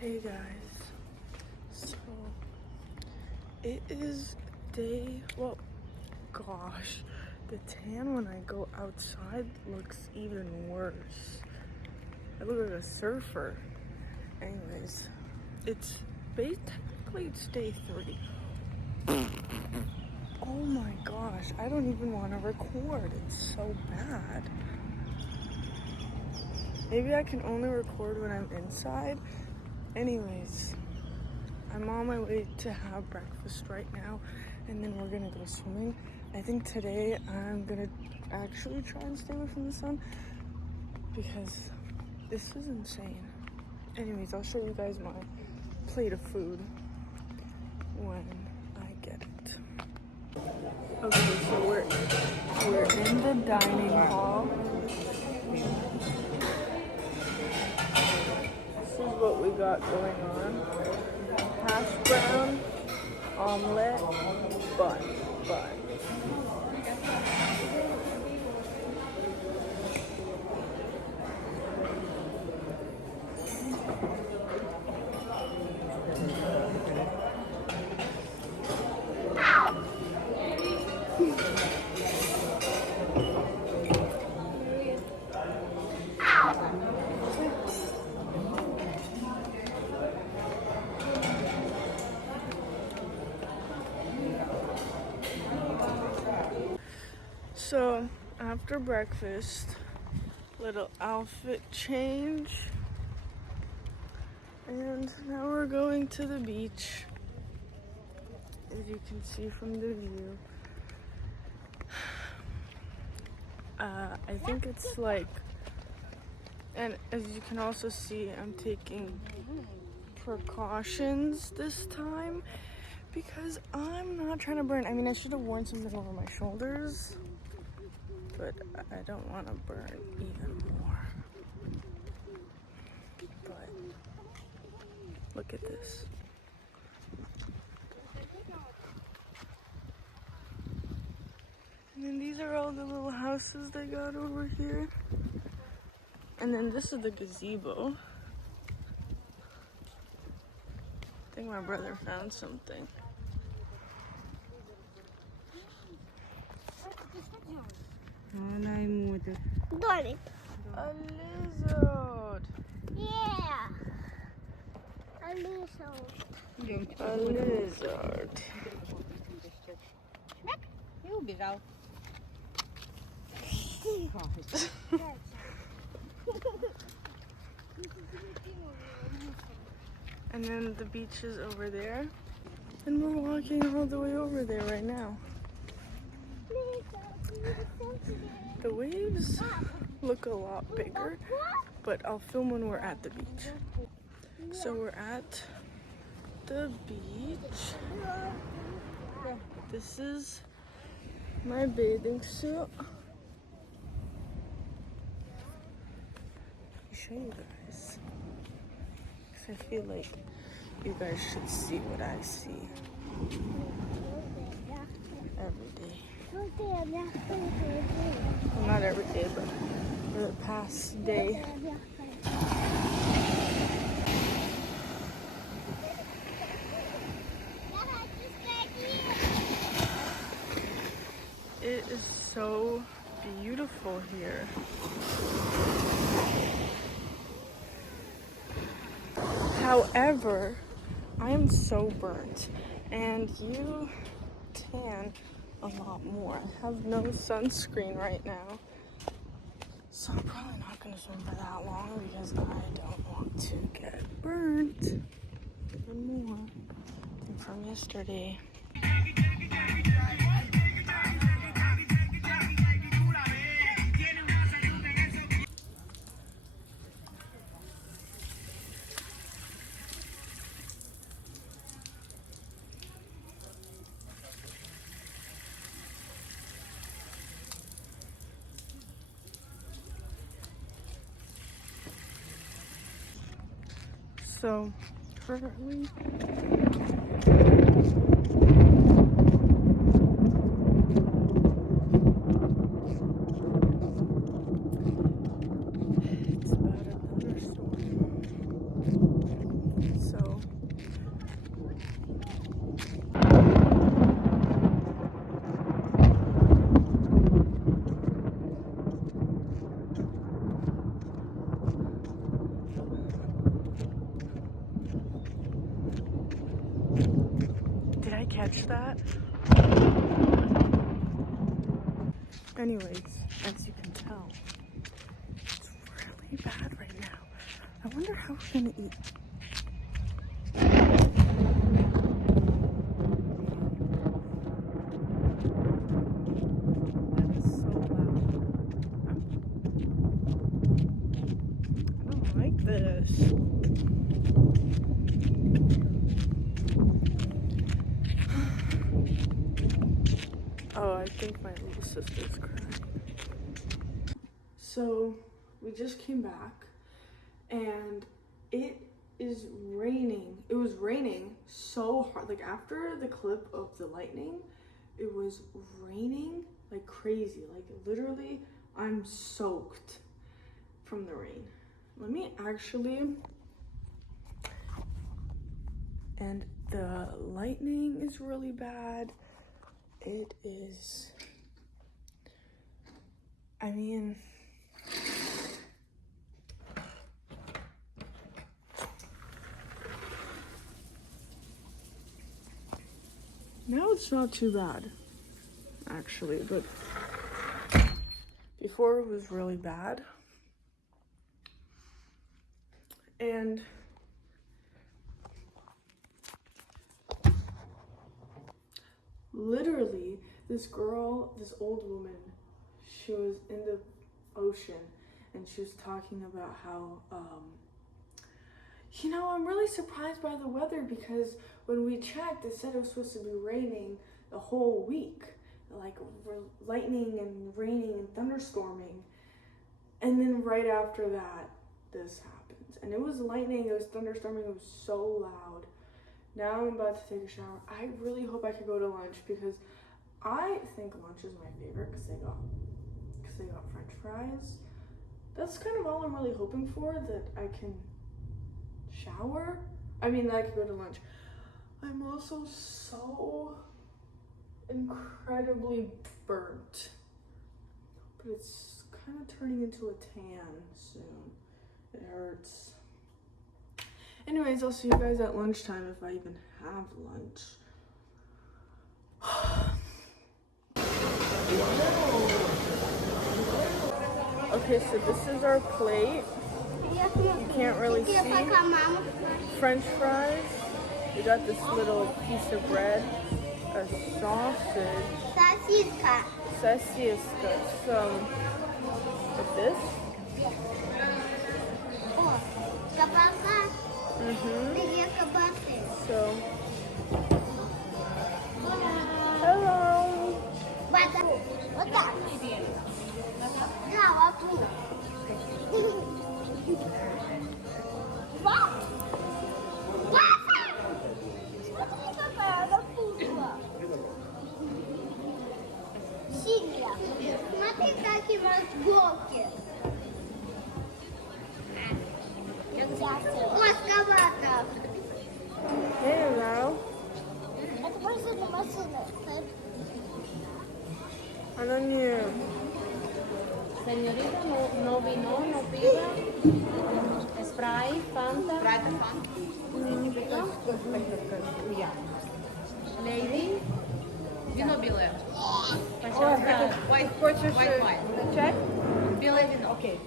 Hey guys, so it is gosh, the tan when I go outside looks even worse. I look like a surfer. Anyways, technically it's day 3. Oh my gosh, I don't even want to record. It's so bad. Maybe I can only record when I'm inside. Anyways, I'm on my way to have breakfast right now, and then we're gonna go swimming. I think today I'm gonna actually try and stay away from the sun because this is insane. Anyways, I'll show you guys my plate of food when I get it. Okay, so we're in the dining hall. This is what we got going on. Hash brown, omelet, bun. So after breakfast, little outfit change, and now we're going to the beach, as you can see from the view. I think it's like, and as you can also see, I'm taking precautions this time because I'm not trying to burn. I mean, I should have worn something over my shoulders, but I don't want to burn even more. But look at this. And then these are all the little houses they got over here. And then this is the gazebo. I think my brother found something. Dolly. A lizard. Yeah. A lizard. A lizard. Heel bizarro. And then the beach is over there. And we're walking all the way over there right now. The waves look a lot bigger, but I'll film when we're at the beach. So we're at the beach. This is my bathing suit. Let me show you guys, because I feel like you guys should see what I see every day. Well, not every day, but for the past day. It is so beautiful here. However, I am so burnt, and you tan a lot more. I have no sunscreen right now, so I'm probably not gonna swim for that long because I don't want to get burnt even more than from yesterday. So currently it's about a thunderstorm. catch that. Anyways, as you can tell, it's really bad right now. I wonder how we're gonna eat. That is so loud. I don't like this. Oh, I think my little sister's crying. So, we just came back, and it is raining. It was raining so hard. Like, after the clip of the lightning, it was raining like crazy. Like, literally, I'm soaked from the rain. Let me actually... And the lightning is really bad. It is... I mean... Now it's not too bad, actually, but before it was really bad. And literally, this girl, this old woman, she was in the ocean and she was talking about how, you know, I'm really surprised by the weather because when we checked, it said it was supposed to be raining the whole week. Like, lightning and raining and thunderstorming. And then right after that, this happens. And it was lightning, it was thunderstorming, it was so loud. Now I'm about to take a shower. I really hope I could go to lunch because I think lunch is my favorite because they got French fries. That's kind of all I'm really hoping for, that I can shower. I mean, that I could go to lunch. I'm also so incredibly burnt, but it's kind of turning into a tan soon. It hurts. Anyways, I'll see you guys at lunchtime if I even have lunch. Okay, so this is our plate. You can't really see. French fries. We got this little piece of bread, a sausage. Sasiska. Some of this. So. Hello. Смотри, какие мозгоки. Мозговато. Hello. Это просто машина. Ano nie. Señorita, no vino, no pida. Sprite, Fanta. Lady. Вино белое. Пожалуйста. Хочешь чай? Белое вино. Окей.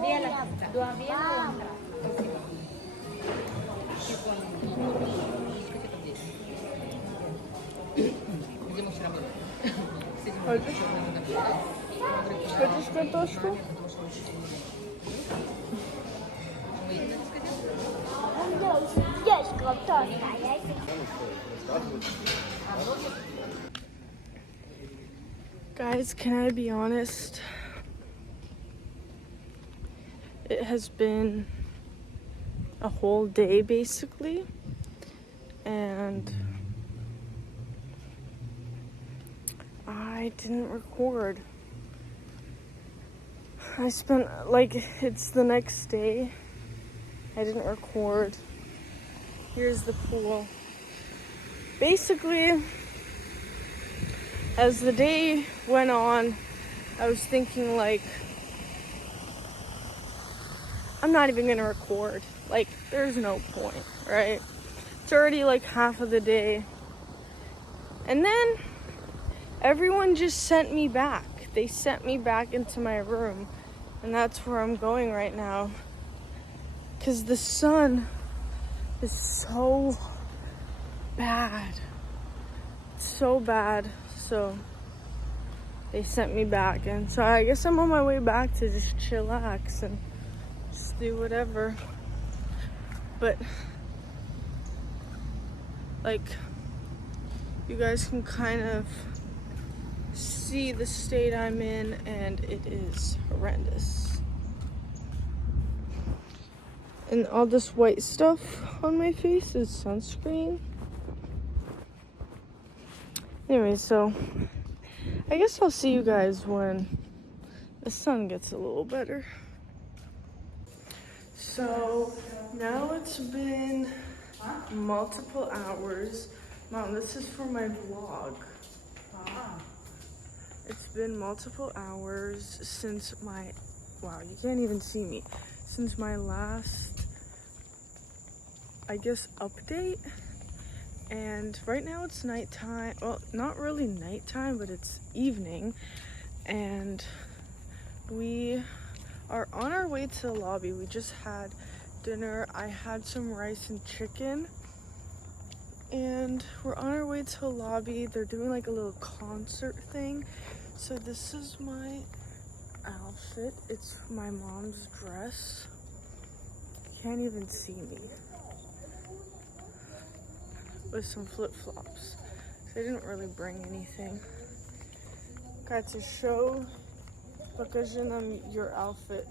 Белое. Два белых. Где мы вчера были? Хочешь картошку? Здесь картошка. Guys, can I be honest? It has been a whole day basically, and I didn't record. I spent, like, it's the next day. I didn't record. Here's the pool. Basically, as the day went on, I was thinking, like, I'm not even gonna record. Like, there's no point, right? It's already like half of the day. And then everyone just sent me back. They sent me back into my room. And that's where I'm going right now. Because the sun is so bad. It's so bad. So they sent me back. And so I guess I'm on my way back to just chillax and just do whatever. But like, you guys can kind of see the state I'm in, and it is horrendous. And all this white stuff on my face is sunscreen. Anyway, so I guess I'll see you guys when the sun gets a little better. So now it's been multiple hours. Mom, this is for my vlog. It's been multiple hours since my, wow, you can't even see me, since my last, I guess, update. And right now it's nighttime. Well, not really nighttime, but it's evening. And we are on our way to the lobby. We just had dinner. I had some rice and chicken. And we're on our way to the lobby. They're doing like a little concert thing. So this is my outfit. It's my mom's dress. You can't even see me. With some flip-flops. So I didn't really bring anything. Got to show покажи нам your outfit.